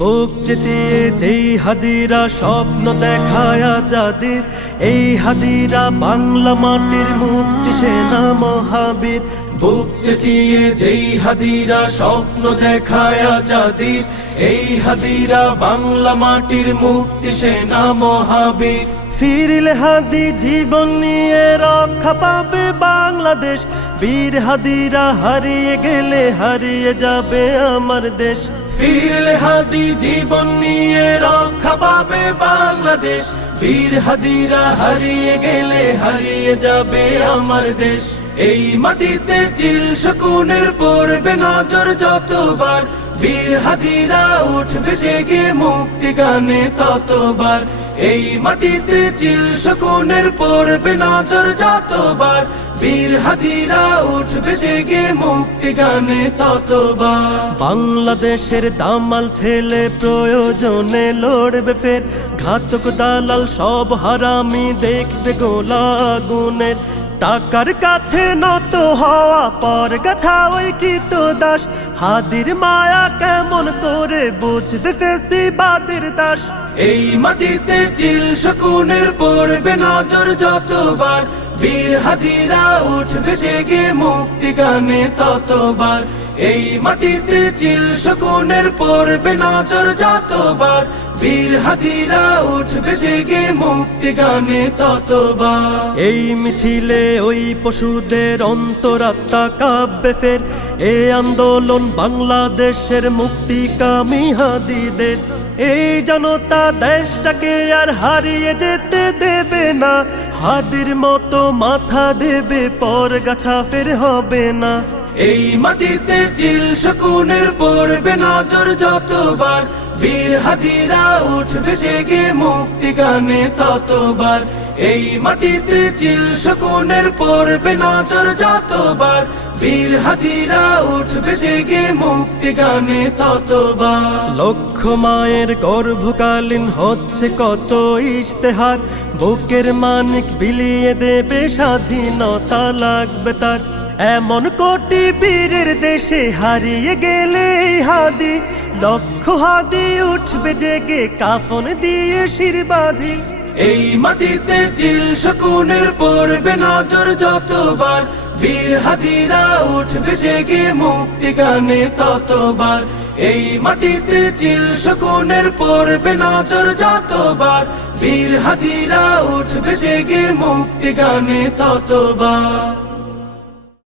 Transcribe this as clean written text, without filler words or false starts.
বুক চিতিয়ে যেই হাদিরা স্বপ্ন দেখায় যাদের, এই হাদিরা বাংলা মাটির মুক্তি সেনা মহাবীর। বুক চিতিয়ে যেই হাদিরা স্বপ্ন দেখায় যাদের, এই হাদিরা বাংলা মাটির মুক্তি সেনা মহাবীর। ফিরিলে হাদি জীবন নিয়ে রক্ষা পাবে বাংলাদেশ, বীর হাদিরা হারিয়ে গেলে হারিয়ে যাবে আমার দেশ। ফিরলে হাদি জীবন নিয়ে রক্ষা পাবে বাংলাদেশ, বীর হাদিরা হারিয়ে গেলে হারিয়ে যাবে আমার দেশ। এই মাটিতে চিল শকুনের পড়বে নজর যতবার, বীর হাদিরা উঠবে জেগে মুক্তি গানে ততবার। এই মাটিতে চিল শকুনের পড়বে নজর যতবার, বীর হাদিরা উঠবে জেগে মুক্তি গানে ততবার। বাংলাদেশের দামাল ছেলে প্রয়োজনে লড়বে ফের, ঘাতক দালাল সব হারামি দেখবে গোলা আগুনের। টাকার কাছে নত হওয়া পর গাছা ওই কৃত দাস, হাদির মায়া কেমন করে বুঝবে ফেসিবাদের দাস। এই মাটিতে চিল শকুনের পড়বে নজর যতবার, বীর হাদিরা উঠবে জেগে মুক্তি গানে ততবার। এই মাটিতে চিল শকুনের পড়বে নজর যতবার, বীর হাদিরা উঠবে জেগে মুক্তি গানে ততবার। এই মিছিলে ওই পশুদের অন্তরাত্মা কাঁপবে ফের, এই আন্দোলন বাংলাদেশের মুক্তিকামী হাদিদের। এই জনতা দেশটাকে আর হারিয়ে যেতে দেবে না, হাদির মতো মাথা দেবে পর গাছা ফের হবে না। এই মাটিতে চিল শকুনের পড়বে নজর যতবার, বীর হাদিরা উঠবে জেগে মুক্তি গানে ততবার। এই মাটিতে চিল শকুনের পড়বে নজর যতবার, বীর হাদিরা উঠবে জেগে মুক্তি গানে ততবার। লক্ষ মায়ের গর্ভকালীন হচ্ছে কত ইশতেহার, বুকের মানিক বিলিয়ে দেবে স্বাধীনতা লাগবে তার। এমন কোটি বীরের দেশে হারিয়ে গেলে হাদি, লক্ষ হাদি উঠবে জেগে কাফন দিয়ে শির বাঁধি। এই মাটিতে চিল শকুনের পড়বে নজর যতবার, বীর হাদিরা উঠবে জেগে মুক্তি গানে ততবার। এই মাটিতে চিল শকুনের পড়বে নজর যতবার, বীর হাদিরা উঠবে জেগে মুক্তি গানে ততবার।